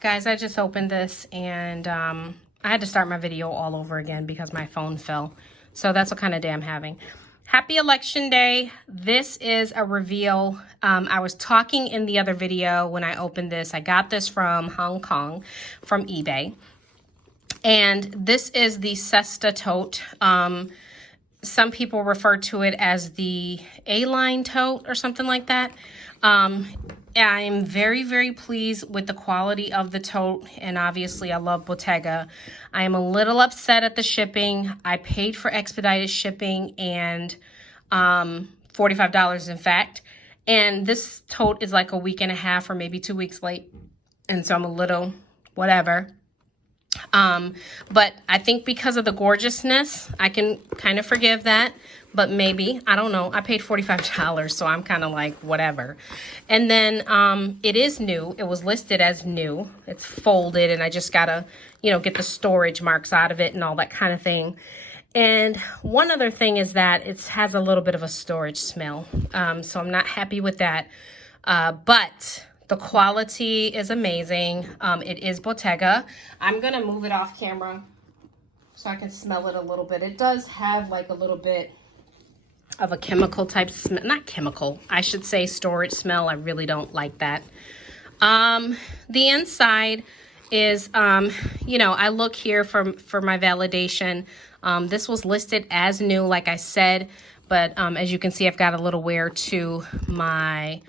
Guys, I just opened this and I had to start my video all over again because my phone fell. So that's what kind of day I'm having. Happy Election Day. This is a reveal. I was talking in the other video when I opened this. I got this from Hong Kong from eBay. And this is the Cesta tote. Some people refer to it as the A-line tote or something like that. I'm very, very pleased with the quality of the tote, and obviously I love Bottega. I am a little upset at the shipping. I paid for expedited shipping and $45 in fact, and this tote is like a week and a half or maybe 2 weeks late, and so I'm a little whatever. But I think because of the gorgeousness, I can kind of forgive that. But maybe, I don't know. I paid $45, so I'm kind of like, whatever. And then it is new. It was listed as new. It's folded, and I just gotta, you know, get the storage marks out of it and all that kind of thing. And one other thing is that it has a little bit of a storage smell. So I'm not happy with that. But the quality is amazing. It is Bottega. I'm gonna move it off camera so I can smell it a little bit. It does have like a little bit of a chemical type smell, not chemical, I should say storage smell. I really don't like that. The inside is, you know, I look here for my validation. This was listed as new, like I said, but as you can see, I've got a little wear to my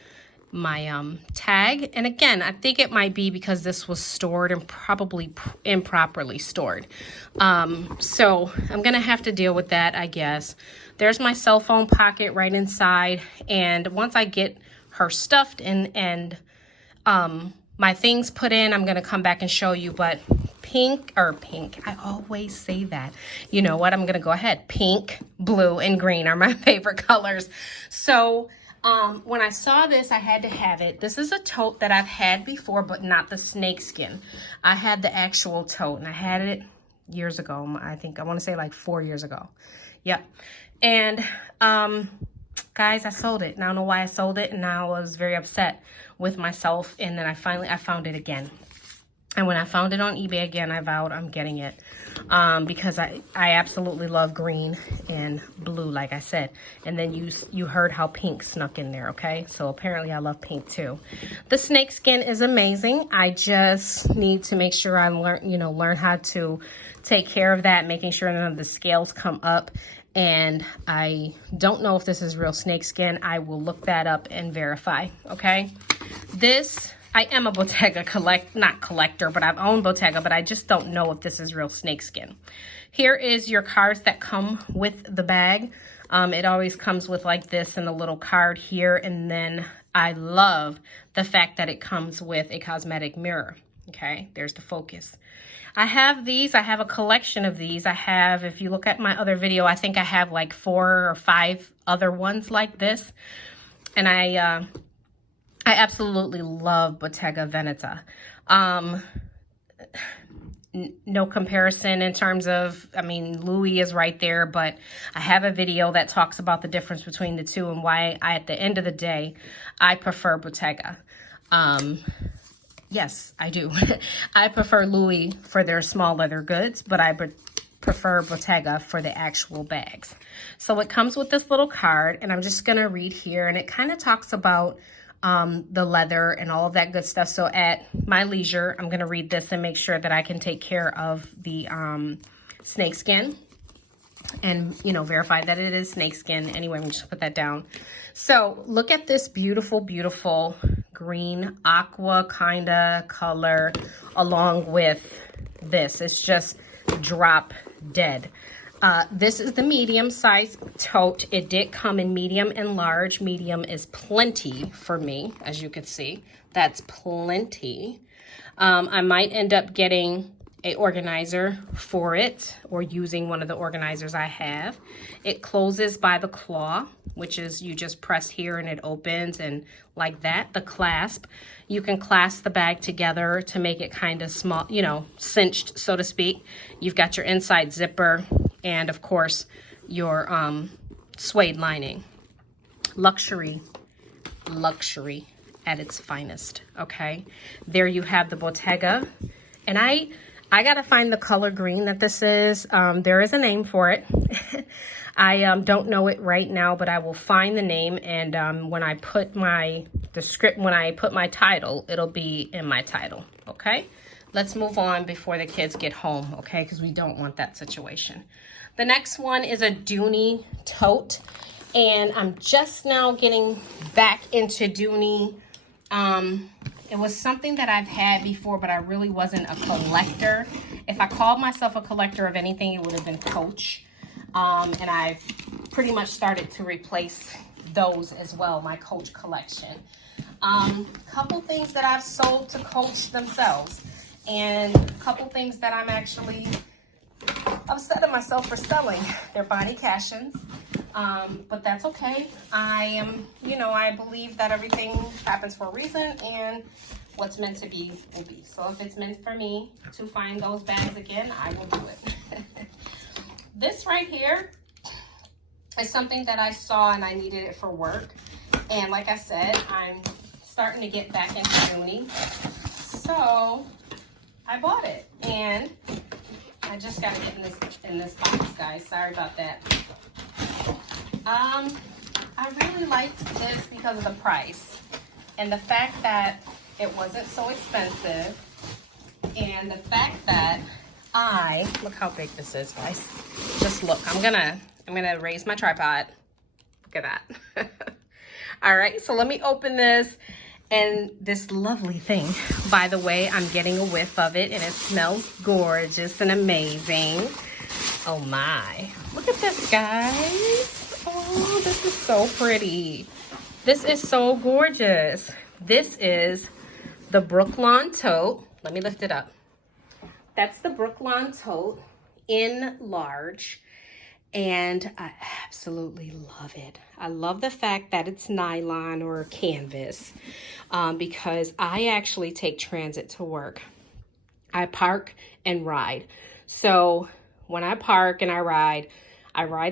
tag. And again, I think it might be because this was stored and probably improperly stored. So I'm gonna have to deal with that, I guess. There's my cell phone pocket right inside, and once I get her stuffed and my things put in, I'm gonna come back and show you. But pink, I always say that. You know what, I'm gonna go ahead. Pink, blue, and green are my favorite colors. So when I saw this, I had to have it. This is a tote that I've had before, but not the snakeskin. I had the actual tote, and I had it years ago. I think, I want to say like 4 years ago. Yep. And guys, I sold it. And I don't know why I sold it, and now I was very upset with myself. And then I found it again. And when I found it on eBay again, I vowed I'm getting it because I absolutely love green and blue, like I said. And then you heard how pink snuck in there, okay? So apparently I love pink too. The snakeskin is amazing. I just need to make sure I learn how to take care of that, making sure none of the scales come up. And I don't know if this is real snakeskin. I will look that up and verify, okay? I am a Bottega not collector, but I've owned Bottega, but I just don't know if this is real snakeskin. Here is your cards that come with the bag. It always comes with like this and a little card here. And then I love the fact that it comes with a cosmetic mirror. Okay, there's the focus. I have these. I have a collection of these. I have, if you look at my other video, I think I have like 4 or 5 other ones like this. And I absolutely love Bottega Veneta. No comparison in terms of, I mean, Louis is right there, but I have a video that talks about the difference between the two and why at the end of the day, I prefer Bottega. Yes, I do. I prefer Louis for their small leather goods, but I prefer Bottega for the actual bags. So it comes with this little card, and I'm just gonna read here, and it kind of talks about the leather and all of that good stuff. So at my leisure, I'm gonna read this and make sure that I can take care of the snakeskin and, you know, verify that it is snakeskin. Anyway, I'm just put that down. So look at this beautiful, beautiful green aqua kind of color along with this. It's just drop dead. This is the medium size tote. It did come in medium and large. Medium is plenty for me, as you can see. That's plenty. I might end up getting a organizer for it or using one of the organizers I have. It closes by the claw, which is you just press here and it opens, and like that. The clasp, you can clasp the bag together to make it kind of small, you know, cinched, so to speak. You've got your inside zipper and of course your suede lining. Luxury at its finest, okay? There you have the Bottega. And I gotta find the color green that this is. There is a name for it. I don't know it right now, but I will find the name, and when I put my title, it'll be in my title, okay? Let's move on before the kids get home, okay? Because we don't want that situation. The next one is a Dooney Tote, and I'm just now getting back into Dooney. It was something that I've had before, but I really wasn't a collector. If I called myself a collector of anything, it would have been Coach. And I've pretty much started to replace those as well, my Coach collection. Couple things that I've sold to Coach themselves, and a couple things that I'm actually upset at myself for selling. They're body cash-ins, but that's okay. I am, I believe that everything happens for a reason, and what's meant to be will be. So if it's meant for me to find those bags again, I will do it. This right here is something that I saw and I needed it for work. And like I said, I'm starting to get back into Dooney. So I bought it, and I just got to get in this box, guys. Sorry about that. I really liked this because of the price and the fact that it wasn't so expensive, and the fact that look how big this is, guys. Just look. I'm gonna raise my tripod. Look at that. All right, so let me open this. And this lovely thing, by the way, I'm getting a whiff of it, and it smells gorgeous and amazing. Oh my, look at this, guys. Oh, this is so pretty. This is so gorgeous. This is the Brooklawn Tote. Let me lift it up. That's the Brooklawn Tote in large, and I absolutely love it. I love the fact that it's nylon or canvas, because I actually take transit to work. I park and ride. So when I park and I ride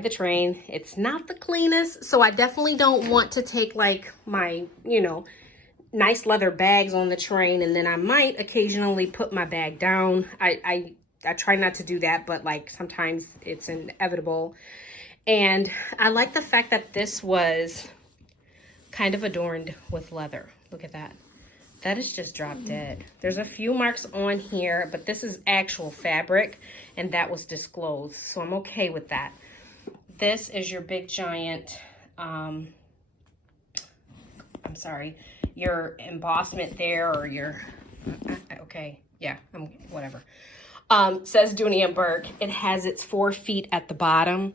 the train. It's not the cleanest, so I definitely don't want to take like my, nice leather bags on the train, and then I might occasionally put my bag down. I try not to do that, but like sometimes it's inevitable. And I like the fact that this was kind of adorned with leather. Look at that. That is just drop dead. There's a few marks on here, but this is actual fabric, and that was disclosed, so I'm okay with that. This is your big giant, your embossment there, or your, okay, yeah, whatever. Says Dooney Bourke. It has its 4 feet at the bottom,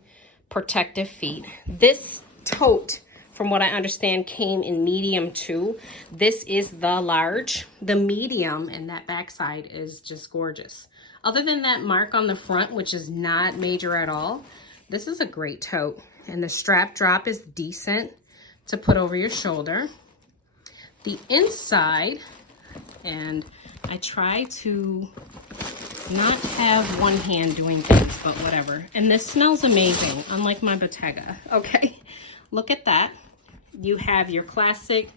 protective feet. This tote, from what I understand, came in medium too. This is the large. The medium and that backside is just gorgeous. Other than that mark on the front, which is not major at all, this is a great tote. And the strap drop is decent to put over your shoulder. The inside, and I try to not have one hand doing things, but whatever. And this smells amazing, unlike my Bottega. Okay, look at that. You have your classic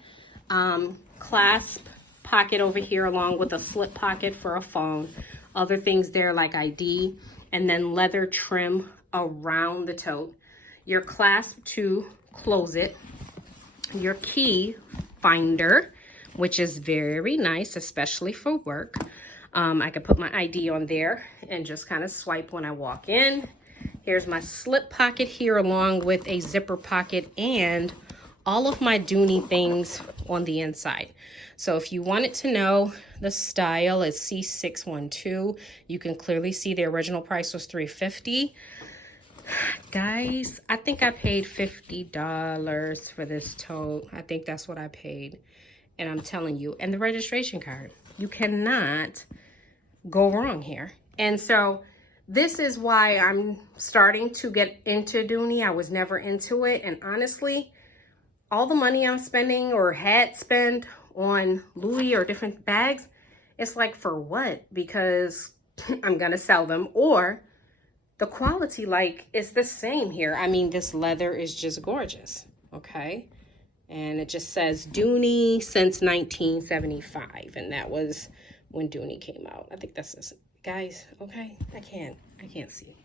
clasp pocket over here, along with a slip pocket for a phone. Other things there like ID, and then leather trim around the tote. Your clasp to close it. Your key finder, which is very nice, especially for work. I could put my ID on there and just kind of swipe when I walk in. Here's my slip pocket here, along with a zipper pocket and all of my Dooney things on the inside. So if you wanted to know, the style is C612. You can clearly see the original price was $350. Guys, I think I paid $50 for this tote. I think that's what I paid. And I'm telling you, and the registration card. You cannot go wrong here. And so this is why I'm starting to get into Dooney. I was never into it. And honestly, all the money I'm spending or had spent on Louis or different bags, it's like, for what? Because I'm going to sell them, or the quality, like, it's the same here. I mean, this leather is just gorgeous. Okay. And it just says Dooney since 1975. And that was when Dooney came out. I think that's this. Guys, okay? I can't see.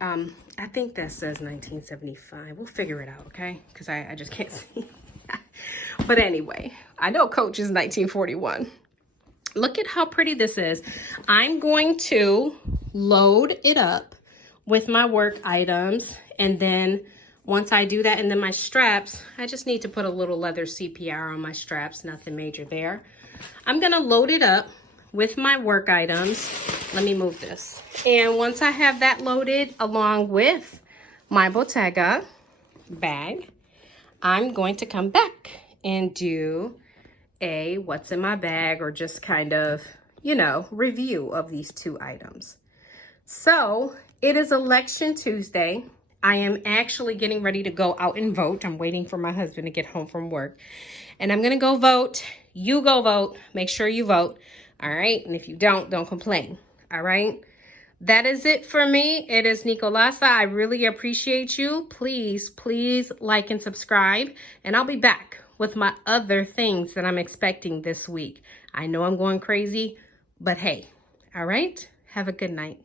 I think that says 1975. We'll figure it out, okay? Because I just can't see. But anyway, I know Coach is 1941. Look at how pretty this is. I'm going to load it up with my work items. And then once I do that, and then my straps, I just need to put a little leather CPR on my straps. Nothing major there. I'm going to load it up with my work items. Let me move this. And once I have that loaded along with my Bottega bag, I'm going to come back and do a what's in my bag, or just kind of, you know, review of these two items. So it is Election Tuesday. I am actually getting ready to go out and vote. I'm waiting for my husband to get home from work. And I'm going to go vote. You go vote. Make sure you vote. All right? And if you don't complain. All right? That is it for me. It is Nicolasa. I really appreciate you. Please, please like and subscribe. And I'll be back with my other things that I'm expecting this week. I know I'm going crazy, but hey, all right? Have a good night.